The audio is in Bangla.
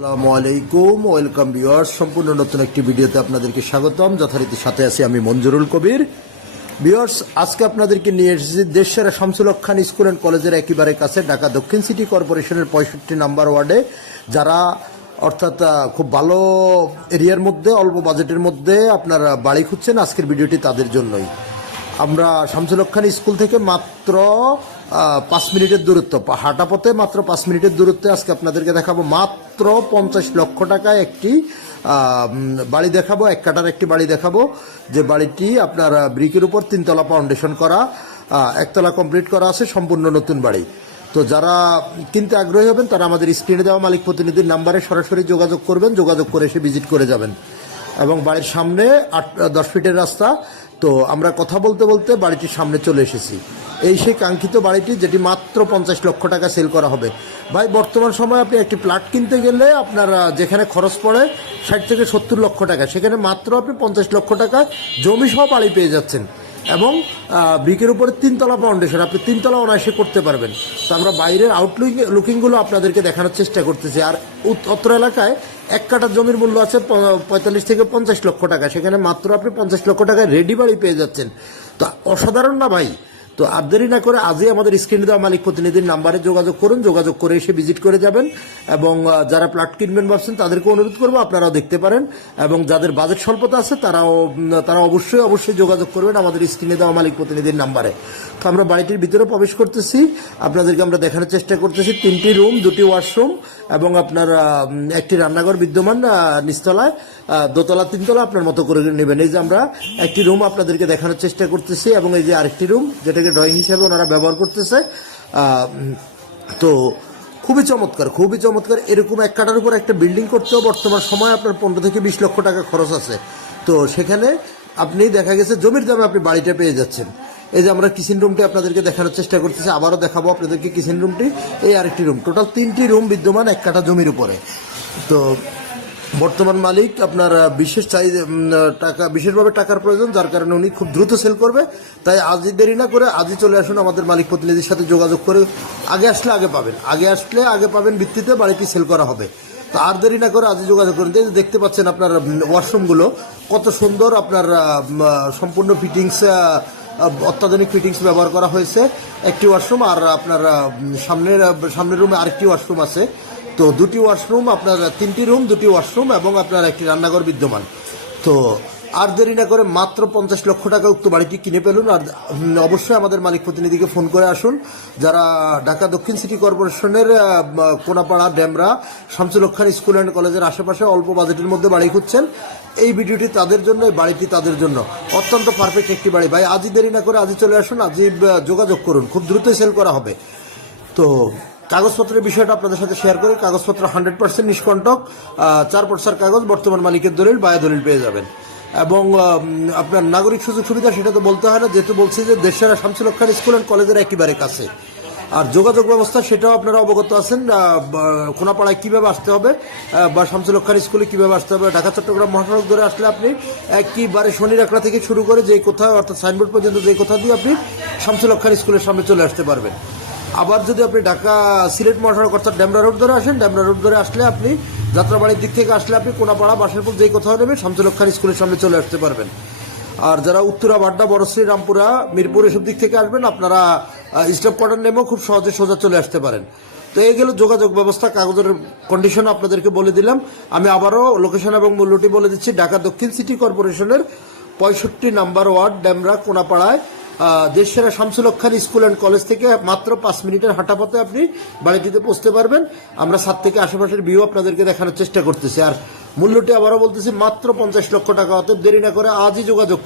আসসালামু আলাইকুম, ওয়েলকাম ভিউয়ার্স। সম্পূর্ণ নতুন একটি ভিডিওতে আপনাদেরকে স্বাগতম। যথারীতি সাথে আছি আমি মঞ্জুরুল কবির। ভিউয়ার্স, আজকে আপনাদেরকে নিয়ে এসেছি দেশসেরা শামসুল হক খান স্কুল অ্যান্ড কলেজের একেবারে কাছে ঢাকা দক্ষিণ সিটি কর্পোরেশনের 65 নম্বর ওয়ার্ডে যারা অর্থাৎ খুব ভালো এরিয়ার মধ্যে অল্প বাজেটের মধ্যে আপনারা বাড়ি খুঁজছেন, আজকের ভিডিওটি তাদের জন্যই। আমরা শামসুল হক খান স্কুল থেকে মাত্র 5 মিনিটের দূরত্ব, হাঁটা পথে মাত্র 5 মিনিটের দূরত্বে আজকে আপনাদেরকে দেখাবো মাত্র 50 লক্ষ টাকায় একটি বাড়ি দেখাবো। এক কাটার একটি বাড়ি দেখাবো, যে বাড়িটি আপনার ব্রিকের উপর 3 তলা ফাউন্ডেশন করা, একতলা কমপ্লিট করা আছে, সম্পূর্ণ নতুন বাড়ি। তো যারা কিনতে আগ্রহী হবেন তারা আমাদের স্ক্রিনে দেওয়া মালিক প্রতিনিধির নাম্বারে সরাসরি যোগাযোগ করবেন, যোগাযোগ করে এসে ভিজিট করে যাবেন। এবং বাড়ির সামনে 10 ফিটের রাস্তা। তো আমরা কথা বলতে বলতে বাড়িটির সামনে চলে এসেছি। এই সেই কাঙ্ক্ষিত বাড়িটি, যেটি মাত্র 50 লক্ষ টাকা সেল করা হবে। ভাই, বর্তমান সময়ে আপনি একটি প্লট কিনতে গেলে আপনার যেখানে খরচ পড়ে 60 থেকে 70 লক্ষ টাকা, সেখানে মাত্র আপনি 50 লক্ষ টাকা জমি সহ বাড়ি পেয়ে যাচ্ছেন। এবং ব্রিকের উপরে 3 তলা ফাউন্ডেশন, আপনি 3 তলা অনায়াসে করতে পারবেন। তো আমরা বাইরের লুকিংগুলো আপনাদেরকে দেখানোর চেষ্টা করতেছি। আর অত্র এলাকায় 1 কাঠা জমির মূল্য আছে 45 থেকে 50 লক্ষ টাকা, সেখানে মাত্র আপনি 50 লক্ষ টাকায় রেডি বাড়ি পেয়ে যাচ্ছেন। তো অসাধারণ না ভাই? তো আর দেরি না করে আজই আমাদের স্ক্রিনে দেওয়া মালিক প্রতিনিধির নাম্বারে যোগাযোগ করুন, যোগাযোগ করে এসে ভিজিট করে যাবেন। এবং যারা প্লট কিনবেন ভাবছেন তাদেরকে অনুরোধ করবো আপনারাও দেখতে পারেন। এবং যাদের বাজেট স্বল্পতা আছে তারা অবশ্যই যোগাযোগ করবেন আমাদের স্ক্রিনে দেওয়া মালিক প্রতিনিধির নাম্বারে। তো আমরা বাড়িটির ভিতরে প্রবেশ করতেছি, আপনাদেরকে আমরা দেখানোর চেষ্টা করতেছি। 3টি রুম, 2টি ওয়াশরুম এবং আপনার একটি রান্নাঘর বিদ্যমান নিচতলায়, দোতলা 3 তলা আপনার মতো করে নেবেন। এই যে আমরা একটি রুম আপনাদেরকে দেখানোর চেষ্টা করতেছি, এবং এই যে আরেকটি রুম যেটাকে ড্রয়িং হিসেবে ওনারা ব্যবহার করতেছে। তো খুবই চমৎকার। এরকম 1 কাঠার উপর একটা বিল্ডিং করতেও বর্তমান সময় আপনার 15 থেকে 20 লক্ষ টাকা খরচ আছে। তো সেখানে আপনি দেখা গেছে জমির দামে আপনি বাড়িটা পেয়ে যাচ্ছেন। এই যে আমরা কিচেন রুমটি আপনাদেরকে দেখানোর চেষ্টা করতেছি, আবারও দেখাবো আপনাদেরকে কিচেন রুমটি। এই আরেকটি রুম, টোটাল 3টি রুম বিদ্যমান 1 কাঠা জমির উপরে। তো বর্তমান মালিক আপনার বিশেষভাবে টাকার প্রয়োজন, যার কারণে উনি খুব দ্রুত সেল করবে। তাই আজই দেরি না করে আজই চলে আসুন আমাদের মালিক প্রতিনিধির সাথে যোগাযোগ করে। আগে আসলে আগে পাবেন ভিত্তিতে বাড়িটি সেল করা হবে। তো আর দেরি না করে আজই যোগাযোগ করুন। দেখতে পাচ্ছেন আপনার ওয়াশরুমগুলো কত সুন্দর, আপনার সম্পূর্ণ ফিটিংস, অত্যাধুনিক ফিটিংস ব্যবহার করা হয়েছে। একটি ওয়াশরুম, আর আপনার সামনের রুমে আরেকটি ওয়াশরুম আছে। তো 2টি ওয়াশরুম, আপনার 3টি রুম, 2টি ওয়াশরুম এবং আপনার একটি রান্নাঘর বিদ্যমান। তো আর দেরি না করে মাত্র 50 লক্ষ টাকা উক্ত বাড়িটি কিনে ফেলুন। আর অবশ্যই আমাদের মালিক প্রতিনিধিকে ফোন করে আসুন। যারা ঢাকা দক্ষিণ সিটি কর্পোরেশনের কোনাপাড়া, ডেমরা, শামসুল হক খান স্কুল অ্যান্ড কলেজের আশেপাশে অল্প বাজেটের মধ্যে বাড়ি খুঁজছেন, এই ভিডিওটি তাদের জন্য, এই বাড়িটি তাদের জন্য অত্যন্ত পারফেক্ট একটি বাড়ি। ভাই, আজই দেরি না করে আজই চলে আসুন, আজই যোগাযোগ করুন, খুব দ্রুতই সেল করা হবে। তো কাগজপত্রের বিষয়টা আপনাদের সাথে শেয়ার করি। কাগজপত্র 100% নিষ্কণ্টক, 4 পর্সার কাগজ, বর্তমান মালিকের দলিল, বায়া দলিল পেয়ে যাবেন। এবং আপনার নাগরিক সুযোগ সুবিধা সেটা তো বলতে হয় না, যেহেতু বলছি যে দেশসেরা শামসুল হক খান স্কুল অ্যান্ড কলেজের একেবারে কাছে। আর যোগাযোগ ব্যবস্থা সেটাও আপনারা অবগত আছেন, কোনাপাড়ায় কীভাবে আসতে হবে বা শামসুল হক খান স্কুলে কীভাবে আসতে হবে। ঢাকা চট্টগ্রাম মহাসড়ক ধরে আসলে আপনি একেবারে শনির একড়া থেকে শুরু করে যেই কোথাও, অর্থাৎ সাইনবোর্ড পর্যন্ত যেই কোথাও দিয়ে আপনি শামসুল হক খান স্কুলের সামনে চলে আসতে পারবেন। আবার যদি আপনি ঢাকা সিলেট মহাসড়ক অর্থাৎ ডেমরা রোড ধরে আসেন, ডেমরা রোড ধরে আসলে আপনি যাত্রাবাড়ির দিক থেকে আসলে আপনি কোনাপাড়া, বাসেরপুর যেই কোথাও নেবেন শামসুল হক খান স্কুলের সামনে চলে আসতে পারবেন। আর যারা উত্তরা, বাড্ডা, বড়শ্রী, রামপুরা, মিরপুর এসব দিক থেকে আসবেন, আপনারা স্টাফ কোয়ার্টার নেমেও খুব সহজে সোজা চলে আসতে পারেন। তো এই গেল যোগাযোগ ব্যবস্থা, কাগজের কন্ডিশন আপনাদেরকে বলে দিলাম। আমি আবারও লোকেশন এবং মূল্যটি বলে দিচ্ছি। ঢাকা দক্ষিণ সিটি কর্পোরেশনের 65 নম্বর ওয়ার্ড, ডেমরা, কোনাপাড়ায় দেশসেরা Shamsul Haque Khan school and college থেকে মাত্র 5 মিনিটের হাঁটা পথে আপনি বাড়িটিতে পৌঁছতে পারবেন। আমরা ছাদ থেকে আশেপাশের ভিউ আপনাদেরকে দেখানোর চেষ্টা করতেছি। আর মূল্যটি আবারও বলতেছি মাত্র 50 লক্ষ টাকা। অতএব দেরি না করে আজই যোগাযোগ